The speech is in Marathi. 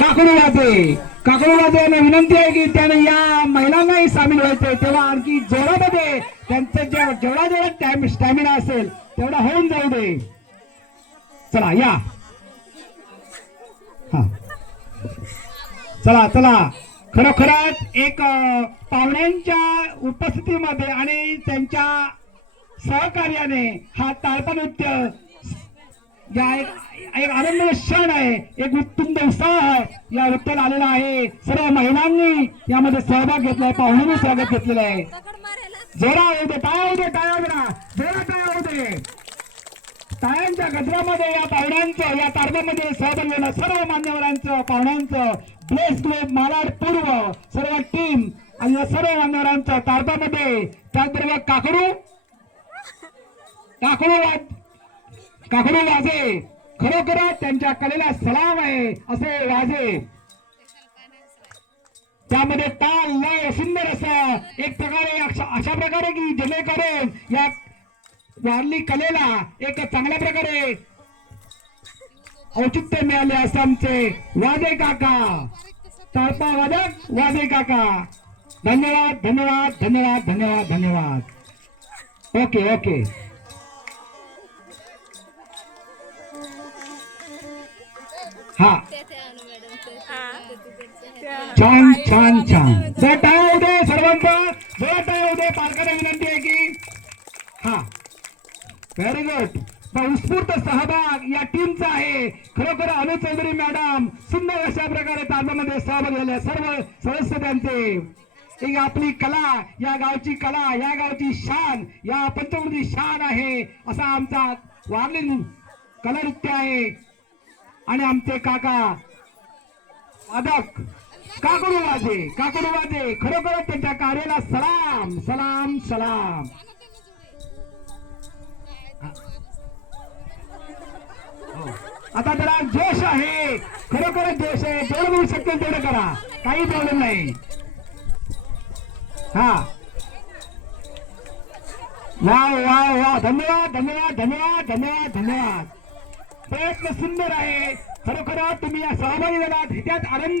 काकडूवादे विनंती आहे की त्याने या महिलांनाही सामील व्हायचंय, तेव्हा आणखी जोरामध्ये त्यांचं जेवढा स्टॅमिना असेल तेवढा होऊन जाऊ दे. चला या, हा चला चला. खरोखरच एक पाहुण्यांच्या उपस्थितीमध्ये आणि त्यांच्या सहकार्याने हा ताळपा नृत्य या एक आनंद क्षण आहे, एक उत्तुंग उत्साह या नृत्याला आलेला आहे. सर्व महिलांनी यामध्ये सहभाग घेतलाय, पाहुण्यांनी स्वागत घेतलेलं आहे. जोरा होऊ दे, टाळ्या होऊ दे, टाळ्या जरा जोरा टाळ्या होऊ दे. टाळ्यांच्या गजरामध्ये या पाहुण्यांचं, या तारबामध्ये सहभाग घेणं सर्व मान्यवरांचं, पाहुण्यांचं, प्लेस क्लब मालाड पूर्व सर्व टीम आणि या सर्व मान्यवरांचं तारबामध्ये. त्याचबरोबर काकडू वाजे, खरोखरच त्यांच्या कलेला सलाम आहे असे वाजे. त्यामध्ये ताल लय सुंदर असं एक प्रकारे अशा प्रकारे की जेणेकरून या वारली कलेला एक चांगल्या प्रकारे औचित्य मिळाले असं आमचे वाजे काका, ताळपा वादक वाजे काका. धन्यवाद धन्यवाद धन्यवाद धन्यवाद धन्यवाद. Okay okay. हा छान छान छान. जरा टाळ्या होऊ दे सर्वांचा, जरा टाळ्या होऊ दे. पालकांना विनंती आहे की हा व्हेरी गुड. उत्स्फूर्त सहभाग या टीमचा आहे. खरोखर अनु चौधरी मॅडम सुंदर अशा प्रकारे तारबामध्ये सहभाग झाले. सर्व सदस्य त्यांचे. एक आपली कला, या गावची कला, या गावची शान, या पंचकृती शान आहे असा आमचा वारली कला नृत्य आहे. आणि आमचे काका वादक काकडू वाजे खरोखर त्यांच्या कार्याला सलाम सलाम सलाम. आता जरा जोश आहे, खरोखर जोश आहे. जेवढं होऊ शकेल तेवढं करा, काही प्रॉब्लेम नाही. हा वा वा वा. धन्यवाद धन्यवाद धन्यवाद धन्यवाद धन्यवाद. प्रयत्न सुंदर आहे. खरोखर तुम्ही या सहभागी झालात, ह्याच्यात आनंद